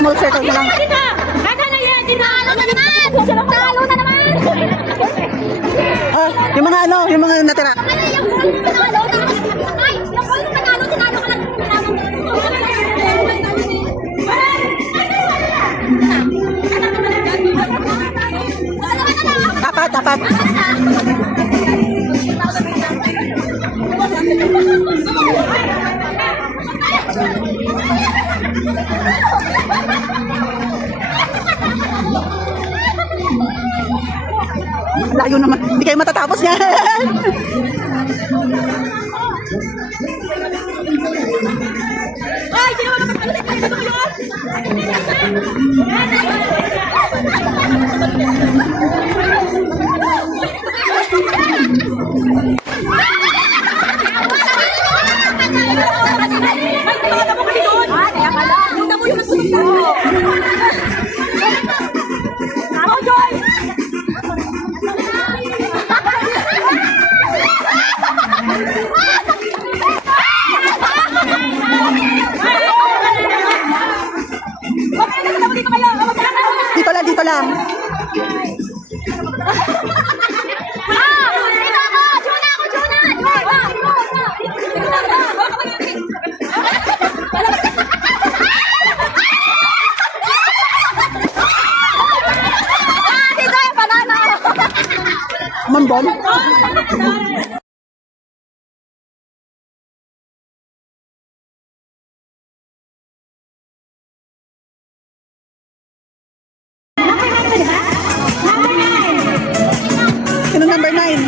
small circle na lang. Tinalo na naman! Tinalo na naman! Ah, yung mga ano, yung mga natira. Yung ball mo panalo, ay, yung ball mo panalo, tinalo ka lang. Apat, apat. Layo naman. Hindi kayo matatapos niya. Ay, sino ba naman? Ano yun? Dito lang, dito lang. Mambon. Sino number 9?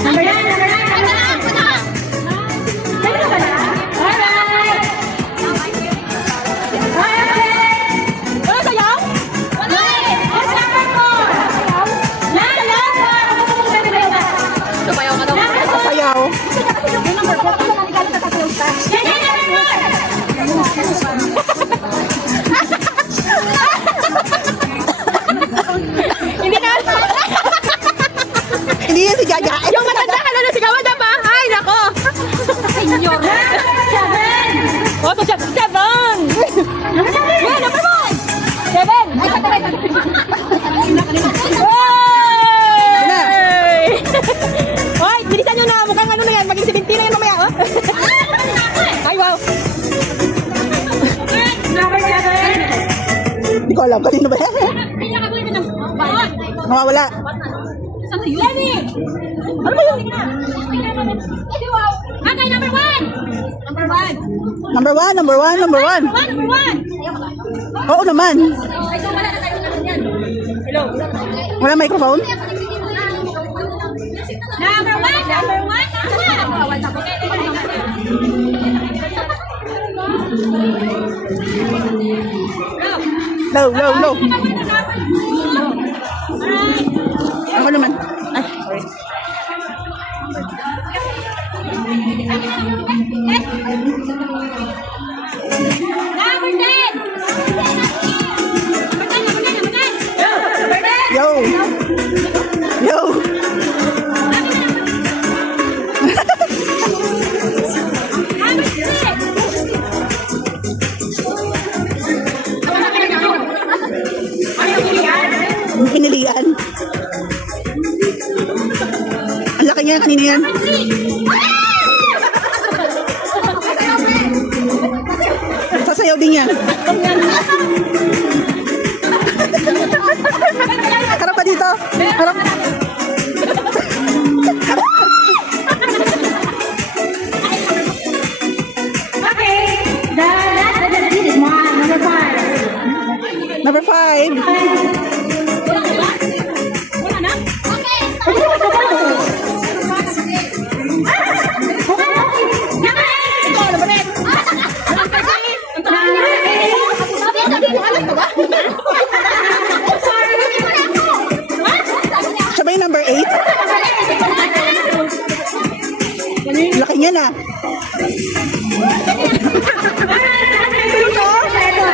Number 9. Sayaw. Hindi yan si Jaja. Yung matanda ka na sigawan na ba? Ay, nako! Senyor! 7! Oh, so 7! Yeah, number 1! 7! Ay, patay! Hey! Hoy, bilisan nyo na! Mukhang ano na yan, maging 70 na yan mamaya, oh! Ay, wow! Number 7! Hindi ko alam. Kanino ba yan? Nawawala. Lenny! Ano ba yun? Okay, number 1! Number 1! Number 1, number 1, number 1. Number 1! Oo naman. Ay, so wala na tayo sa ganyan. Hello? Wala microphone? Number 1! Number 1! Low, low, low. Ako naman. Ay, sorry. Number 10! Yo. Yo. Pinilian. Ang laki niya, kanina yan. Sasayaw din yan. Harap pa dito. Harap. Number 5. Siya ba yung number 8? Laki niya na.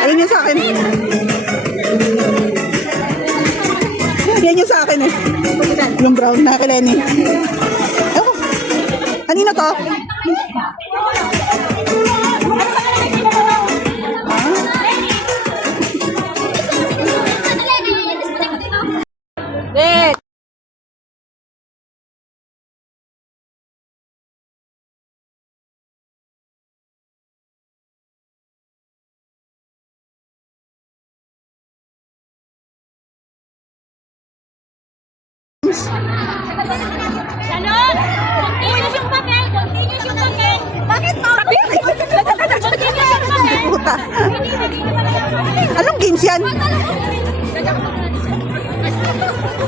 Ayun yung sa akin. Yan yung sa akin eh. Yung brown na kay Lenny. Oh, kanina to? Girls. Salon! Continuous yung papel! Continuous yung papel! Bakit pa? Continuous yung papel! Puta. Anong games yan?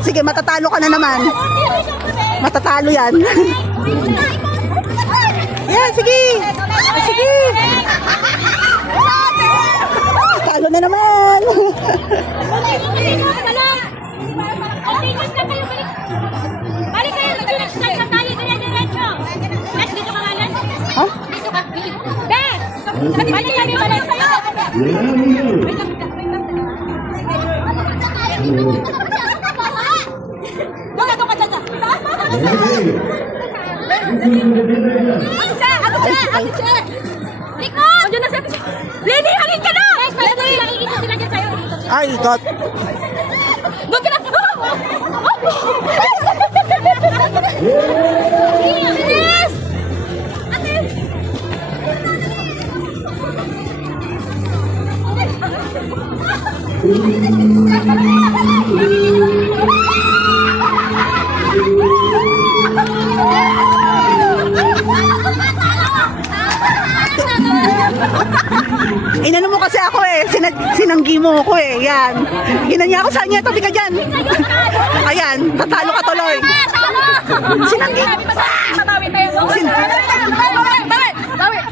Sige, matatalo ka na naman. Matatalo yan. Yan, sige. Sige. Talo na naman. Continuous na kayo! Balik kayo! Start na tayo! Dire-diretso! Guys, dito ka nga lang. Ha? Dito ka. Beth! Balik kami balik sa'yo! Doon ka dyan! Taas mo! Ate Che! Ate Che! Ate Che! Likod! Andiyan na si Ate Che! Lenny, halin ka na! Guys, iikot sila dyan sa'yo. Ay, God. Doon ka na! Bilis! Ate! Inano mo kasi ako eh. Sinanggi mo ako eh. Yan. Ginanya ako sa kanya. Tabi ka dyan. Ayan. Tatalo ka tuloy. Sinanggi.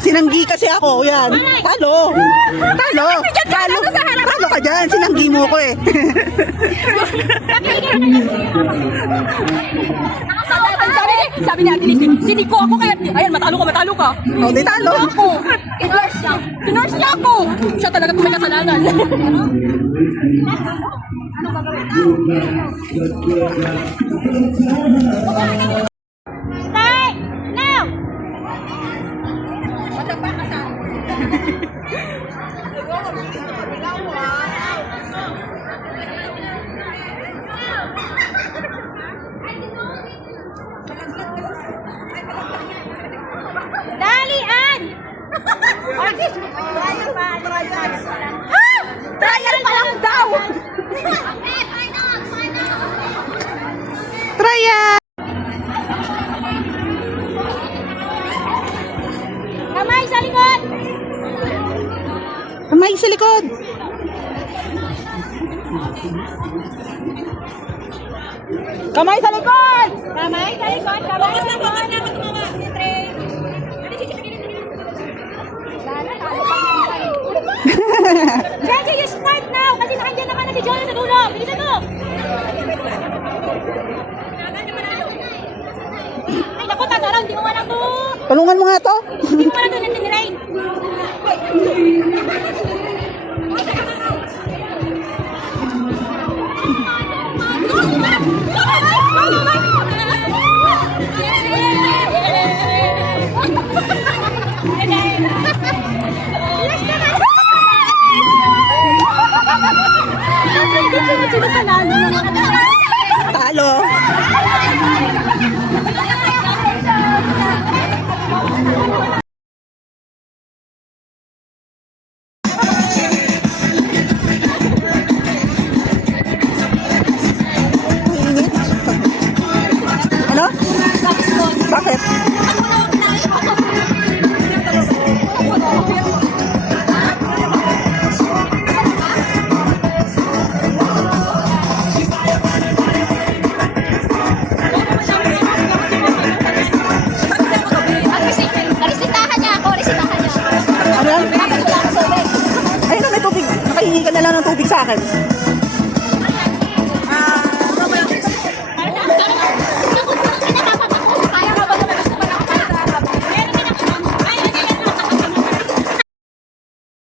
Sinanggi kasi ako. Yan. Talo. Talo. Talo. Talo ka dyan. Sinanggi mo ko eh. Sabi ni Ate Lizzie, siniko ako kaya, ayan, matalo ka. O, di talo. Ako, inurse niya ako. Siya talaga may kasalanan. Start! Now! Dalian! Ha? Trial pa lang daw! Try yan. Kamay sa likod! Kamay sa likod. Kamay sa likod. Kamay sa likod! Kamay sa likod! Ready, you start now! Kasi nakandyan naman na si Jonah sa dulo! Bilisan mo! Ay, naku, tataraw! Hindi mo wala to! Tulungan mo nga to. Hindi mo wala to nantinirain! Sino panalo? Talo. Ano? Bakit? Resitahan niya ako! Resitahan niya! Ano yan? Bakit wala ako sa bed? Ayun na, may tubig. Nakahingi ka na lang ng tubig sa akin.